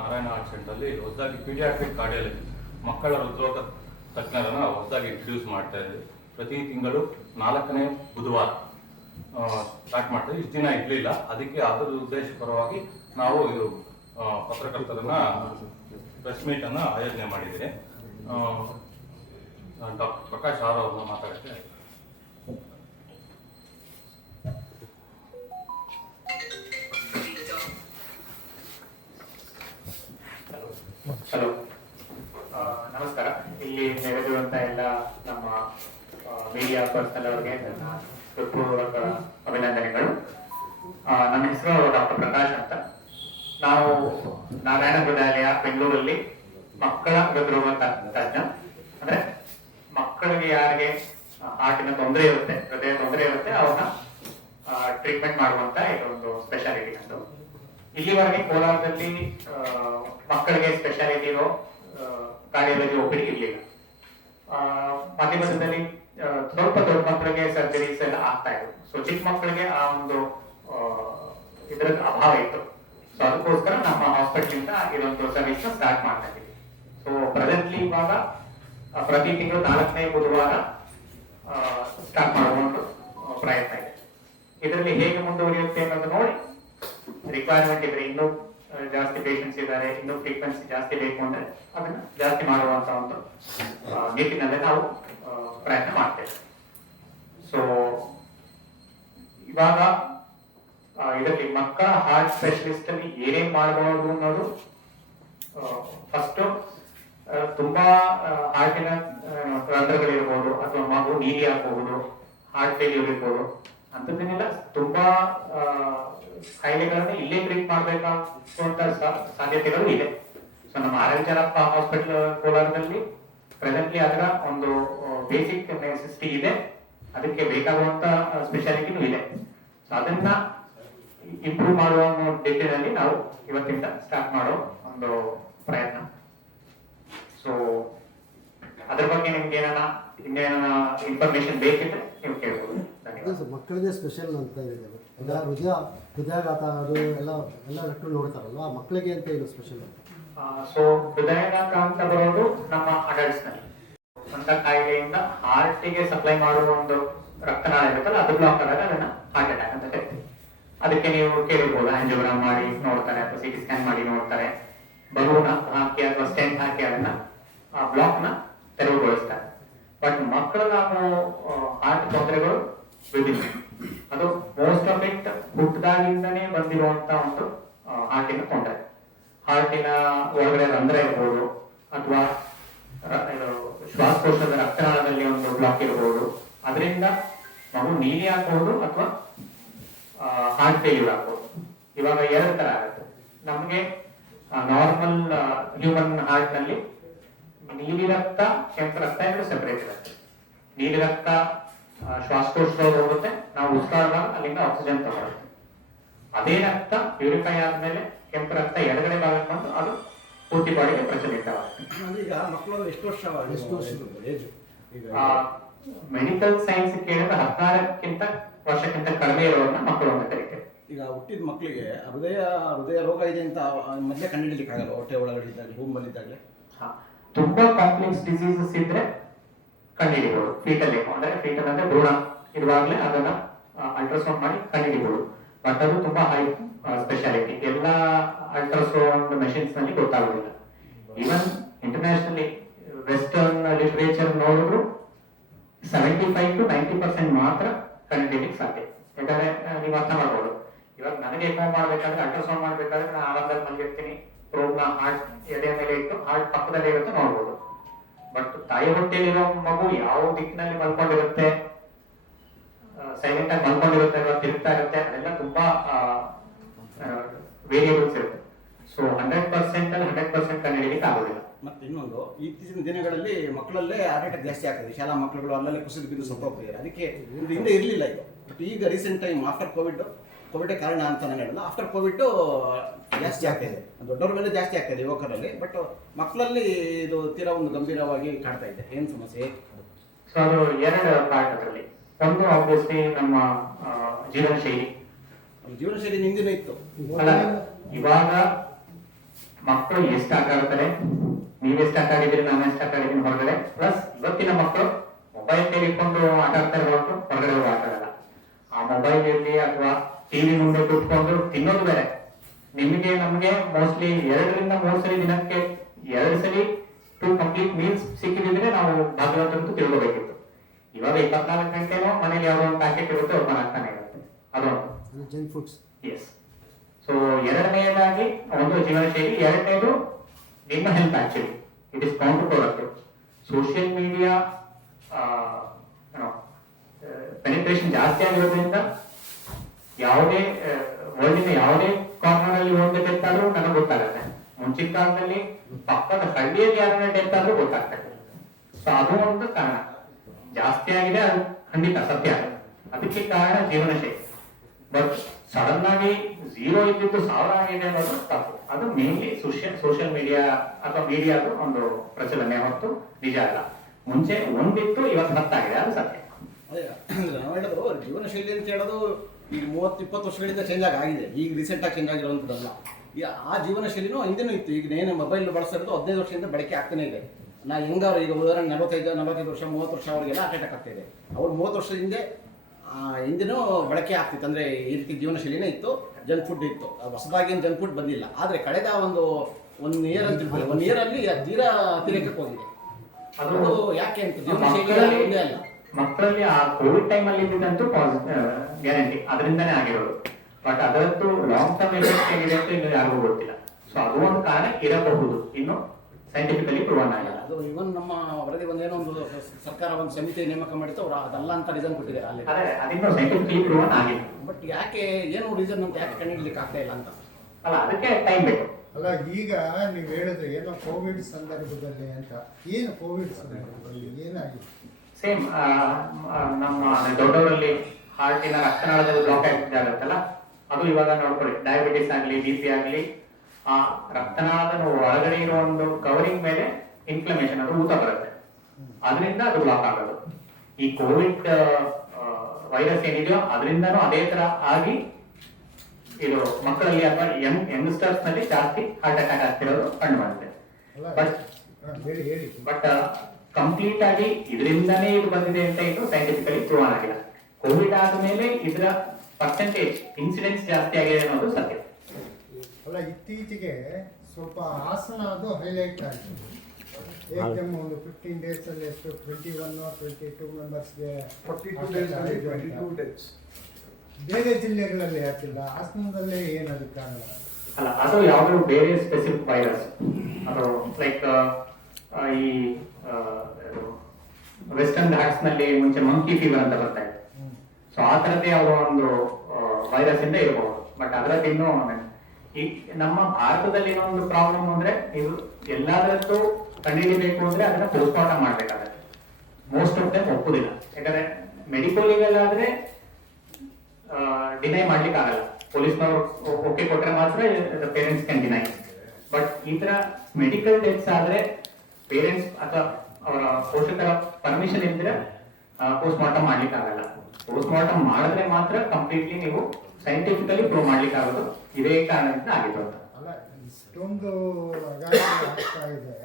Narayana art ಸೆಂಟ್ರಲ್ಲಿ ಹೊಸದಾಗಿ paediatric cardiology ಮಕ್ಕಳ ಹೃದ್ರೋಗ ತಜ್ಞರನ್ನು ಹೊಸದಾಗಿ ಇಂಟ್ರೊಡ್ಯೂಸ್ ಮಾಡ್ತಾ ಇದ್ದೀವಿ. ಪ್ರತಿ ತಿಂಗಳು 4ನೇ ಬುಧವಾರ ಸ್ಟಾರ್ಟ್ ಮಾಡ್ತೀವಿ. ಇಷ್ಟು ದಿನ ಇರಲಿಲ್ಲ, ಅದಕ್ಕೆ ಅದರ ಉದ್ದೇಶಪರವಾಗಿ ನಾವು ಇದು ಪತ್ರಕರ್ತರನ್ನ ಪ್ರೆಸ್ ಮೀಟನ್ನು ಆಯೋಜನೆ ಮಾಡಿದ್ದೀವಿ. ಡಾಕ್ಟರ್ ಪ್ರಕಾಶ್ ಆರ್ ಅವ್ರನ್ನ ಮಾತಾಡ್ತೇನೆ. ಹಲೋ, ನಮಸ್ಕಾರ. ಇಲ್ಲಿ ನೆರೆದಿರುವಂತಹ ಎಲ್ಲ ನಮ್ಮ ಮೀಡಿಯಾ ಪರ್ಸನಲ್ ಅವರಿಗೆ ನನ್ನ ಹೃತ್ಪೂರ್ವಕ ಅಭಿನಂದನೆಗಳು. ನಮ್ಮ ಹೆಸರು ಡಾಕ್ಟರ್ ಪ್ರಕಾಶ್ ಅಂತ. ನಾವು ನಾರಾಯಣ ಹೃದಯಾಲಯ ಬೆಂಗಳೂರಲ್ಲಿ ಮಕ್ಕಳ ಹೃದ್ರೋಗ ತಜ್ಞ. ಅಂದ್ರೆ ಮಕ್ಕಳಿಗೆ ಯಾರಿಗೆ ಹಾರ್ಟಿನ ತೊಂದರೆ ಇರುತ್ತೆ, ಹೃದಯ ತೊಂದರೆ ಇರುತ್ತೆ, ಅವ್ರನ್ನ ಟ್ರೀಟ್ಮೆಂಟ್ ಮಾಡುವಂತ ಇದೊಂದು ಸ್ಪೆಷಾಲಿಟಿ ನಂದು. ಇಲ್ಲಿವರೆಗೆ ಕೋಲಾರದಲ್ಲಿ ಮಕ್ಕಳಿಗೆ ಸ್ಪೆಷಾಲಿಟಿ ಇರೋ ಕಾರ್ಡಿಯಾಲಜಿ ಒಪಿಡಿ ಇರಲಿಲ್ಲ. ಮಧ್ಯಮಧ್ಯದಲ್ಲಿ ಸ್ವಲ್ಪ ದೊಡ್ಡ ಮಕ್ಕಳಿಗೆ ಸರ್ಜರೀಸ್ ಎಲ್ಲ ಆಗ್ತಾ ಇತ್ತು. ಸೊ ಚಿಕ್ಕ ಮಕ್ಕಳಿಗೆ ಆ ಒಂದು ಇದರ ಅಭಾವ ಇತ್ತು. ಸೊ ಅದಕ್ಕೋಸ್ಕರ ನಮ್ಮ ಹಾಸ್ಪಿಟಲ್ ಇಂದ ಇದೊಂದು ಸರ್ವಿಸ್ ಸ್ಟಾರ್ಟ್ ಮಾಡ್ತಾ ಇದ್ದೀವಿ. ಸೊ ಪ್ರೆಸೆಂಟ್ಲಿ ಇವಾಗ ಪ್ರತಿ ತಿಂಗಳು 4ನೇ ಬುಧವಾರ ಸ್ಟಾರ್ಟ್ ಮಾಡುವ ಒಂದು ಪ್ರಯತ್ನ ಇದೆ. ಇದರಲ್ಲಿ ಹೇಗೆ ಮುಂದುವರಿಯುತ್ತೆ ಅನ್ನೋದು ನೋಡಿ, ರಿಕ್ವೈರ್ಮೆಂಟ್ ಇದ್ರೆ ಇನ್ನೂ ಜಾಸ್ತಿ ಪೇಷಂಟ್ಸ್ ಇದ್ದಾರೆ, ಇನ್ನೂ ಫ್ರೀಕ್ವೆನ್ಸಿ ಜಾಸ್ತಿ ಬೇಕು ಅಂದ್ರೆ ಅದನ್ನ ಜಾಸ್ತಿ ಮಾಡುವಂತ ಒಂದು ನಿಟ್ಟಿನಲ್ಲಿ ನಾವು ಪ್ರಯತ್ನ ಮಾಡ್ತೇವೆ. ಸೊ ಇವಾಗ ಇದರಲ್ಲಿ ಮಕ್ಕಳ ಹಾರ್ಟ್ ಸ್ಪೆಷಲಿಸ್ಟ್ ಅಲ್ಲಿ ಏನೇನ್ ಮಾಡಬಹುದು ಅನ್ನೋದು, ಫಸ್ಟ್ ತುಂಬಾ ಹಾರ್ಟಿನ ರಂಧ್ರಗಳಿರ್ಬೋದು, ಅಥವಾ ಮಗು ನೀಲಿ ಆಗಬಹುದು, ಹಾರ್ಟ್ ಫೇಲ್ಯೂರ್ ಇರ್ಬೋದು, ಅಂತದನ್ನೆಲ್ಲ ತುಂಬಾ ಕಾಯಿಲೆಗಳನ್ನ ಇಲ್ಲೇ ಟ್ರೀಟ್ ಮಾಡಬೇಕಾಗುವಂತ ಸಾಧ್ಯತೆಗಳು ಇದೆ. ಸೊ ನಮ್ಮ ಆರ್.ಎಲ್. ಹಾಸ್ಪಿಟಲ್ ಕೋಲಾರದಲ್ಲಿ ಪ್ರೆಸೆಂಟ್ಲಿ ಅದರ ಒಂದು ಬೇಸಿಕ್ ನೆಸೆಸಿಟಿ ಇದೆ, ಅದಕ್ಕೆ ಬೇಕಾಗುವಂತ ಸ್ಪೆಷಾಲಿಟಿನೂ ಇದೆ. ಸೊ ಅದನ್ನ ಇಂಪ್ರೂವ್ ಮಾಡುವ ನಿಟ್ಟಿನಲ್ಲಿ ನಾವು ಇವತ್ತಿಂದ ಸ್ಟಾರ್ಟ್ ಮಾಡೋ ಒಂದು ಪ್ರಯತ್ನ. ಸೊ ಅದ್ರ ಬಗ್ಗೆ ನಿಮ್ಗೆ ಇನ್ನೇನ ಇನ್ಫಾರ್ಮೇಶನ್ ಬೇಕಿದ್ರೆ ನೀವು ಕೇಳ್ಬೋದು. ಮಕ್ಕಳಿಗೆ ಸ್ಪೆಷಲ್ ಅಂತ ಇದೆ. ಎಲ್ಲ ಹೃದಯಾಘಾತ ಅದು ಎಲ್ಲ ಡಾಕ್ಟರ್ ನೋಡ್ತಾರಲ್ವಾ, ಮಕ್ಕಳಿಗೆ ಅಂತ ಏನು ಸ್ಪೆಷಲ್? ಸೊ ಹೃದಯಾಘಾತ ಅಂತ ಬರೋದು ನಮ್ಮ ಅಡಲ್ಟ್ಸ್ ನಲ್ಲಿ ಅಂತ ಕಾಯಿಲೆಯಿಂದ ಹಾರ್ಟಿಗೆ ಸಪ್ಲೈ ಮಾಡುವ ಒಂದು ರಕ್ತನಾಳ ಇರುತ್ತಲ್ಲ, ಅದು ಬ್ಲಾಕ್ ಆದಾಗ ಅದನ್ನ ಹಾರ್ಟ್ ಅಟ್ಯಾಕ್ ಅಂತ ಕರಿತೀವಿ. ಅದಕ್ಕೆ ನೀವು ಕೇಳಿರ್ಬೋದು, ಆಂಜಿಯೋಗ್ರಾಮ್ ಮಾಡಿ ನೋಡ್ತಾರೆ ಅಥವಾ ಸಿಟಿ ಸ್ಕ್ಯಾನ್ ಮಾಡಿ ನೋಡ್ತಾರೆ, ಬಲೂನ್ ಹಾಕಿ ಅಥವಾ ಸ್ಟೆಂಟ್ ಹಾಕಿ ಅದನ್ನ ಬ್ಲಾಕ್ ನ ತೆರವುಗೊಳಿಸ್ತಾರೆ. ಬಟ್ ಮಕ್ಕಳಲ್ಲಿ ಹಾರ್ಟ್ ತೊಂದರೆಗಳು ವಿಭಿನ್ನ. ಅದು ಮೋಸ್ಟ್ ಆಫ್ ಇಟ್ ಹುಟ್ಟದಾಗಿಂದನೇ ಬಂದಿರುವಂತ ಒಂದು ಹಾರ್ಟಿನ ತೊಂದರೆ. ಹಾರ್ಟಿನ ಒಳಗಡೆ ರಂಧ್ರ ಇರ್ಬೋದು, ಅಥವಾ ಶ್ವಾಸಕೋಶದ ರಕ್ತನಾಳದಲ್ಲಿ ಒಂದು ಬ್ಲಾಕ್ ಇರಬಹುದು. ಅದರಿಂದ ಮಗು ನೀಲಿ ಆಗಬಹುದು ಅಥವಾ ಹಾರ್ಟ್ ಫೇಲ್ಯೂರ್ ಆಗಬಹುದು. ಇವಾಗ 2 ತರ ಆಗುತ್ತೆ. ನಮಗೆ ನಾರ್ಮಲ್ ಹ್ಯೂಮನ್ ಹಾರ್ಟ್ ನಲ್ಲಿ ನೀಲಿ ರಕ್ತ, ಕೆಂಪು ರಕ್ತ ಎರಡು ಸೆಪರೇಟ್ ಇರುತ್ತೆ. ನೀಲಿ ರಕ್ತ ಶ್ವಾಸಕೋಶದೊಳಗೆ ಹೋಗುತ್ತೆ, ನಾವು ಉಸಿರಾಡುವಾಗ ಅಲ್ಲಿಂದ ಆಕ್ಸಿಜನ್ ತಗೊಳುತ್ತೆ. ಅದೇ ರಕ್ತ ಪ್ಯೂರಿಫೈ ಆದ್ಮೇಲೆ ಕೆಂಪು ರಕ್ತ ಎಡಗಡೆ ಭಾಗಕ್ಕೆ ಬಂದು ಅದು ಪೂರ್ತಿ ಬಾಡಿಗೆ ಪ್ರಚಲಿತವಾಗುತ್ತೆ. ಈಗ ಮಕ್ಕಳು ಎಷ್ಟು ವರ್ಷ ಮೆಡಿಕಲ್ ಸೈನ್ಸ್ ಕೇಳಿದ್ರೆ 16 ವರ್ಷಕ್ಕಿಂತ ಕಡಿಮೆ ಇರೋರನ್ನ ಮಕ್ಕಳು ಅಂತ ಕರೀತೇವೆ. ಈಗ ಹುಟ್ಟಿದ ಮಕ್ಕಳಿಗೆ ಹೃದಯ ರೋಗ ಇದೆ ಅಂತ ಮೊದಲೇ ಕಂಡುಹಿಡಿಯಲಿಕ್ಕೆ ಆಗಲ್ಲ. ಹೊಟ್ಟೆ ಒಳಗಡೆ ಇದ್ದಾಗಲೇ, ಭೂಮಲ್ಲಿದ್ದಾಗಲೇ ತುಂಬಾ ಕಾಂಪ್ಲೆಕ್ಸ್ ಡಿಸೀಸಸ್ ಇದ್ರೆ ಕಂಡುಹಿಡಿಬಹುದು. ಫೀಟಲ್ ಅಂದ್ರೆ ಭ್ರೂಣ ಇರುವಾಗಲೇ ಅದನ್ನ ಅಲ್ಟ್ರಾಸೌಂಡ್ ಮಾಡಿ ಕಂಡುಹಿಡಿಬಹುದು. ಬಟ್ ಅದು ತುಂಬಾ ಹೈ ಸ್ಪೆಷಾಲಿಟಿ. ಎಲ್ಲ ಅಲ್ಟ್ರಾಸೌಂಡ್ ಮೆಷಿನ್ಸ್ ನಲ್ಲಿ ಗೊತ್ತಾಗುದಿಲ್ಲ. ಈವನ್ ಇಂಟರ್ನ್ಯಾಷನಲಿ ವೆಸ್ಟರ್ನ್ ಲಿಟರೇಚರ್ ನೋಡಿದ್ರು 75 to 90% ಮಾತ್ರ ಕಂಡುಹಿಡಿಯಲಿಕ್ಕೆ ಸಾಧ್ಯ. ಯಾಕಂದ್ರೆ ನೀವು ಅರ್ಥ ಮಾಡ್ಬೋದು, ಇವಾಗ ನನಗೆ ಎಕೋ ಮಾಡ್ಬೇಕಾದ್ರೆ, ಅಲ್ಟ್ರಾಸೌಂಡ್ ಮಾಡ್ಬೇಕಾದ್ರೆ ನಾನು ಆರಾಮದಲ್ಲಿ ಮಲಗಿರ್ತೀನಿ, ಪ್ರೋಬ್ ನ ಹಾರ್ಟ್ ಎದೆ ಮೇಲೆ ಇಟ್ಟು ಹಾರ್ಟ್ ಪಕ್ಕದಲ್ಲಿ ಇರುತ್ತೆ ನೋಡ್ಬೋದು. ಬಟ್ ತಾಯಿ ಹೊಟ್ಟೆಯಲ್ಲಿರೋ ಮಗು ಯಾವ ದಿಕ್ಕಿನಲ್ಲಿ ಮಲ್ಕೊಂಡಿರುತ್ತೆ, ಸೈಲೆಂಟ್ ಆಗಿ ಮಲ್ಕೊಂಡಿರುತ್ತೆ ಅಥವಾ ತಿರುಗ್ತಾ ಇರುತ್ತೆ, ಅದೆಲ್ಲ ತುಂಬಾ ವೇರಿಯೇಬಲ್ಸ್ ಇರುತ್ತೆ. ಸೊ 100% ಅಲ್ಲಿ 100% ಕಂಡುಹಿಡಿಯಲಿಕ್ಕೆ ಆಗೋದಿಲ್ಲ. ಮತ್ತೆ ಇನ್ನೊಂದು, ಇತ್ತೀಚಿನ ದಿನಗಳಲ್ಲಿ ಮಕ್ಕಳಲ್ಲೇ ಹಾರ್ಟ್ ಅಟ್ಯಾಕ್ ಜಾಸ್ತಿ ಆಗ್ತದೆ. ಶಾಲಾ ಮಕ್ಕಳುಗಳು ಅಲ್ಲಲ್ಲಿ ಕುಸಿದು ಬಿದ್ದು ಸತ್ತೋಗ್ತಿದ್ದಾರೆ. ಅದಕ್ಕೆ ಹಿಂದೆ ಇರಲಿಲ್ಲ ಇದು. ಬಟ್ ಈಗ ರೀಸೆಂಟ್ ಟೈಮ್ ಆಫ್ಟರ್ ಕೋವಿಡ್ ಕಾರಣ ಅಂತ ನಾನು ಹೇಳಲ್ಲ, ಆಫ್ಟರ್ ಕೋವಿಡ್ ಜಾಸ್ತಿ ಆಗ್ತಾಯಿದೆ. ದೊಡ್ಡವ್ರ ಮೇಲೆ ಜಾಸ್ತಿ ಆಗ್ತಾಯಿದೆ, ಯುವಕರಲ್ಲಿ. ಬಟ್ ಮಕ್ಕಳಲ್ಲಿ ಇದು ತೀರಾ ಒಂದು ಗಂಭೀರವಾಗಿ ಕಾಣ್ತಾ ಇದೆ. ಏನು ಸಮಸ್ಯೆ? ಸೊ ಅದು 2 ಪಾರ್ಟ್ ಅದರಲ್ಲಿ. ಒಂದು ಆಬ್ವಿಯಸ್ಲಿ ನಮ್ಮ ಜೀವನ ಶೈಲಿ ನಿಂದಿನ ಇತ್ತು. ಅಲ್ಲ, ಇವಾಗ ಮಕ್ಕಳು ಎಷ್ಟು ಆಟ ಆಡ್ತಾರೆ, ನೀವೆಷ್ಟು ಆಟ ಆಡಿದ್ರಿ, ನಾನು ಎಷ್ಟು ಆಟ ಆಡಿದ್ದೀನಿ ಹೊರಗಡೆ, ಪ್ಲಸ್ ಇವತ್ತಿನ ಮಕ್ಕಳು ಮೊಬೈಲ್ ತೆಗೆದುಕೊಂಡು ಆಟ ಆಡ್ತಾರೆ ಹೊರತು ಹೊರಗಡೆ ಹೋಗಿ ಆಟ ಆಡಲ್ಲ. ಆ ಮೊಬೈಲ್ ಇರಲಿ ಅಥವಾ ಟಿವಿ ಮುಂದೆ ಕೂತ್ಕೊಂಡು ತಿನ್ನೋದು ಬೇರೆ. ನಿಮಗೆ ನಮಗೆ ಮೋಸ್ಟ್ಲಿ 2 ರಿಂದ 3 ಸಲ ದಿನಕ್ಕೆ 2 ಸಲ 2 ಕಂಪ್ಲೀಟ್ ಮೀಲ್ಸ್ ಸಿಕ್ಕಿದ್ರೆ ನಾವು ಭಾಗವತಂತೂ ತಿಳ್ಕೋಬೇಕಿತ್ತು. ಇವಾಗ 24 ಗಂಟೆನೂ ಮನೇಲಿ ಯಾವುದೋ ಒಂದು ಪ್ಯಾಕೆಟ್ ಇರುತ್ತೆ, ಓಪನ್ ಆಗ್ತಾನೆ ಇರುತ್ತೆ. ಅದೊಂದು ಜಂಕ್ ಫುಡ್ಸ್. ಎಸ್. ಸೊ ಎರಡನೆಯದಾಗಿ ಒಂದು ಜೀವನ ಶೈಲಿ, ಎರಡನೇದು ನಿಮ್ಮ health. Actually it is counter productive. Social media penetration ಜಾಸ್ತಿ ಆಗಿರೋದ್ರಿಂದ ಯಾವುದೇ ವರ್ಲ್ಡಿನ ಯಾವುದೇ ಕಾರ್ನರ್ ಅಲ್ಲಿ ಒಂದು ಡೆತ್ ಆದ್ರೂ ನನಗೆ ಗೊತ್ತಾಗುತ್ತೆ. ಮುಂಚಿನ ಕಾಲದಲ್ಲಿ ಪಕ್ಕದ ಹಳ್ಳಿಯಲ್ಲಿ ಯಾರನ್ನ ಡೆತ್ ಆದ್ರೂ ಗೊತ್ತಾಗ್ತದೆ. ಸೊ ಅದು ಒಂದು ಕಾರಣ ಜಾಸ್ತಿ ಆಗಿದೆ, ಅದು ಖಂಡಿತ ಸತ್ಯ. ಅದಕ್ಕೆ ಕಾರಣ ಜೀವನ ಶೈಲಿ. ಬಟ್ ಸಡನ್ ಆಗಿ 0 ಇದ್ದಿದ್ದು 1000 ಆಗಿದೆ ಅನ್ನೋದು ತಪ್ಪು. ಅದು ಮೇನ್ಲಿ ಸೋಷಿಯಲ್ ಮೀಡಿಯಾ ಅಥವಾ ಮೀಡಿಯಾದ ಒಂದು ಪ್ರಚಲನೆ ಹೊತ್ತು ನಿಜ ಅಲ್ಲ. ಮುಂಚೆ ಒಂದಿತ್ತು, ಇವತ್ತು 10 ಆಗಿದೆ, ಅದು ಸತ್ಯ. ಅದೇ ನಾವು ಹೇಳೋದು ಜೀವನ ಶೈಲಿ ಅಂತ ಹೇಳೋದು ಈಗ 30-20 ವರ್ಷಗಳಿಂದ ಚೇಂಜ್ ಆಗಿದೆ. ಈಗ ರೀಸೆಂಟಾಗಿ ಚೇಂಜ್ ಆಗಿರುವಂಥದ್ದಲ್ಲ. ಈಗ ಆ ಜೀವನ ಶೈಲಿನೂ ಹಿಂದೆನೂ ಇತ್ತು. ಈಗ ಏನು ಮೊಬೈಲ್ ಬಳಸ್ತಾ ಇರೋದು 15 ವರ್ಷದಿಂದ ಬಳಕೆ ಆಗ್ತಾನೆ ಇದೆ. ನಾ ಹೆಂಗಾರು ಈಗ ಉದಾಹರಣೆ 45 ವರ್ಷ 30 ವರ್ಷ ಅವರಿಗೆಲ್ಲ ಅಟ್ಯಾಕ್ ಆಗ್ತಾ ಇದೆ. ಅವ್ರು 30 ವರ್ಷದ ಹಿಂದೆನೂ ಬಳಕೆ ಆಗ್ತಿತ್ತು. ಅಂದರೆ ಈ ರೀತಿ ಜೀವನ ಶೈಲಿನೇ ಇತ್ತು, ಜಂಕ್ ಫುಡ್ ಇತ್ತು. ಹೊಸದಾಗಿ ಜಂಕ್ ಫುಡ್ ಬಂದಿಲ್ಲ. ಆದರೆ ಕಳೆದ ಒಂದು ಇಯರ್ ಅಂತ ಇರ್ಬೋದು, 1 ಇಯರಲ್ಲಿ ತೀರಾ ಅತಿರೇಕಕ್ಕೆ ಹೋಗಿದೆ. ಅದು ಯಾಕೆ ಅಂತ ಜೀವನ ಶೈಲಿ ಒಂದೇ ಅಲ್ಲ. ಮಕ್ಕಳಲ್ಲಿ ಆ ಕೋವಿಡ್ ಟೈಮ್ ಅಲ್ಲಿ ಇದ್ದಂತೂ ಗ್ಯಾರಂಟಿ ಅದರಿಂದನೇ ಆಗಿರೋದು. ಬಟ್ ಅದರದ್ದು ಲಾಂಗ್ ಟರ್ಮ್ ಎಫೆಕ್ಟ್ ಹೇಗಿದೆ ಅಂತ ಇನ್ನು ಯಾರಿಗೂ ಗೊತ್ತಿಲ್ಲ. ಸೊ ಅದು ಒಂದು ಕಾರಣ ಇರಬಹುದು, ಇನ್ನು ಸೈಂಟಿಫಿಕಲಿ ಪ್ರೂವನ್ ಆಗಿಲ್ಲ. ಅದು ಇವನ್ ನಮ್ಮ ವರದಿ ಒಂದೇನೋ ಒಂದು ಸರ್ಕಾರ ಒಂದು ಸಮಿತಿ ನೇಮಕ ಮಾಡಿತ್ತು, ಅವರು ಅದಲ್ಲ ಅಂತ ರೀಸನ್ ಕೊಟ್ಟಿದ್ದಾರೆ ಅಲ್ಲಿ. ಅದೇ ಅದಿನ್ನೂ ಸೈಂಟಿಫಿಕಲಿ ಪ್ರೂವನ್ ಆಗಿಲ್ಲ. ಬಟ್ ಯಾಕೆ ಏನು ರೀಸನ್ ಅಂತ ಯಾಕೆ ಕಂಡುಹಿಡಿಲಿಕ್ಕೆ ಆಗ್ತಾ ಇಲ್ಲ ಅಂತ ಅಲ್ಲ, ಅದಕ್ಕೆ ಟೈಮ್ ಬೇಕು. ಅಲ್ಲ, ಈಗ ನೀವು ಹೇಳಿದ್ರೆ ಏನೋ ಕೋವಿಡ್ ಸಂದರ್ಭದಲ್ಲಿ ಅಂತ, ಏನು ಕೋವಿಡ್ ಸಂದರ್ಭದಲ್ಲಿ ಏನಾಗಿದೆ? ಸೇಮ್ ನಮ್ಮ ದೊಡ್ಡವರಲ್ಲಿ ಹಾರ್ಟಿನ ರಕ್ತನಾಳದಲ್ಲಿ ಬ್ಲಾಕ್ ಆಗಿದ್ದಾಗತ್ತಲ್ಲ, ಅದು ಇವಾಗ ನೋಡ್ಕೊಳ್ಳಿ. ಡಯಾಬಿಟಿಸ್ ಆಗಲಿ, BP ಆಗಲಿ, ಆ ರಕ್ತನಾಳದ ಒಳಗಡೆ ಇರೋ ಒಂದು ಕವರಿಂಗ್ ಮೇಲೆ ಇನ್ಫ್ಲಮೇಷನ್, ಅದು ಊತ ಬರುತ್ತೆ, ಅದರಿಂದ ಅದು ಬ್ಲಾಕ್ ಆಗೋದು. ಈ ಕೋವಿಡ್ ವೈರಸ್ ಏನಿದೆಯೋ ಅದರಿಂದನೂ ಅದೇ ತರ ಆಗಿ ಇದು ಮಕ್ಕಳಲ್ಲಿ ಅಥವಾ ಯಂಗ್ಸ್ಟರ್ಸ್ ನಲ್ಲಿ ಜಾಸ್ತಿ ಹಾರ್ಟ್ ಅಟ್ಯಾಕ್ ಆಗ್ತಿರೋದು ಕಂಡು ಬಂದಿದೆ. ಬಟ್ ಕಂಪ್ಲೀಟ್ ಆಗಿ ಇದರಿಂದನೇ ಇದು ಬಂದಿದೆ ಅಂತ ಇದು ಸೈಂಟಿಫಿಕಲಿ ಪ್ರೂವನ್ ಆಗಿಲ್ಲ. ಕೋವಿಡ್ ಆದ್ಮೇಲೆ ಇದರ ಪರ್ಸೆಂಟೇಜ್ ಇನ್ಸಿಡೆನ್ಸ್ ಜಾಸ್ತಿ ಆಗಿದೆ ಅನ್ನೋದು ಸತ್ಯ. ಅಲ್ಲ, ಇತ್ತೀಚೆಗೆ ಸ್ವಲ್ಪ ಹಾಸನ ಅದು ಹೈಲೈಟ್ ಆಗಿದೆ. ಏಕದಮ್ ಒಂದು 15 days ಅಲ್ಲಿ ಎಷ್ಟು 21 or 22 ಮೆಂಬರ್ಸ್ಗೆ 22 days. ಬೇರೆ ಜಿಲ್ಲೆಗಳಲ್ಲಿ ಯಾಕಿಲ್ಲ, ಹಾಸನದಲ್ಲೇ ಏನದು ಕಾರಣ? ಅಲ್ಲ, ಅದು ಯಾವ್ದು ಬೇರೆ ಸ್ಪೆಸಿಫಿಕ್ ವೈರಸ್. ಅದು ಲೈಕ್ ಈ ವೆಸ್ಟರ್ನ್ ಘಾಟ್ಸ್ ನಲ್ಲಿ ಮುಂಚೆ ಮಂಕಿ ಫೀವರ್ ಅಂತ ಬರ್ತಾ ಇದೆ. ಸೊ ಆ ತರದೇ ಯಾವುದೋ ಒಂದು ವೈರಸ್ ಇಂದ ಇರಬಹುದು. ಬಟ್ ಅದರಲ್ಲಿ ಇನ್ನೂ ಈ ನಮ್ಮ ಭಾರತದಲ್ಲಿ ಏನೋ ಒಂದು ಪ್ರಾಬ್ಲಮ್ ಅಂದ್ರೆ, ಇದು ಎಲ್ಲದರದ್ದು ಕಂಡುಹಿಡಿಬೇಕು ಅಂದ್ರೆ ಅದನ್ನ ಪೋಸ್ಟ್ಮಾರ್ಟಮ್ ಮಾಡ್ಬೇಕಾಗುತ್ತೆ. ಮೋಸ್ಟ್ ಆಫ್ ದಮ್ ಒಪ್ಪುದಿಲ್ಲ. ಯಾಕಂದ್ರೆ ಮೆಡಿಕಲ್ ಲೀಗಲ್ ಆದ್ರೆ ಡಿನೈ ಮಾಡ್ಲಿಕ್ಕೆ ಆಗಲ್ಲ. ಪೊಲೀಸ್ನವರು ಓಕೆ ಕೊಟ್ಟರೆ ಮಾತ್ರ ಪೇರೆಂಟ್ಸ್ ಕ್ಯಾನ್ ಡಿನೈ. ಬಟ್ ಈ ತರ ಮೆಡಿಕಲ್ ಡೆತ್ಸ್ ಆದ್ರೆ ಪೇರೆಂಟ್ಸ್ ಅಥವಾ ಅವರ ಪೋಷಕರ ಪರ್ಮಿಷನ್ ಇದ್ರೆ ಪೋಸ್ಟ್ಮಾರ್ಟಮ್ ಮಾಡ್ಲಿಕ್ಕೆ ಆಗಲ್ಲ. ಪೋಸ್ಟ್ಮಾರ್ಟಮ್ ಮಾಡಿದ್ರೆ ಮಾತ್ರ ಕಂಪ್ಲೀಟ್ಲಿ ನೀವು ಸೈಂಟಿಫಿಕಲಿ ಪ್ರೂವ್ ಮಾಡ್ಲಿಕ್ಕೆ ಆಗೋದು. ಇದೇ ಕಾರಣದಿಂದ ಆಗಿದ್ದು. ಅಲ್ಲ, ಇಷ್ಟೊಂದು ಅಗಾಧ ಆಗ್ತಾ ಇದೆ.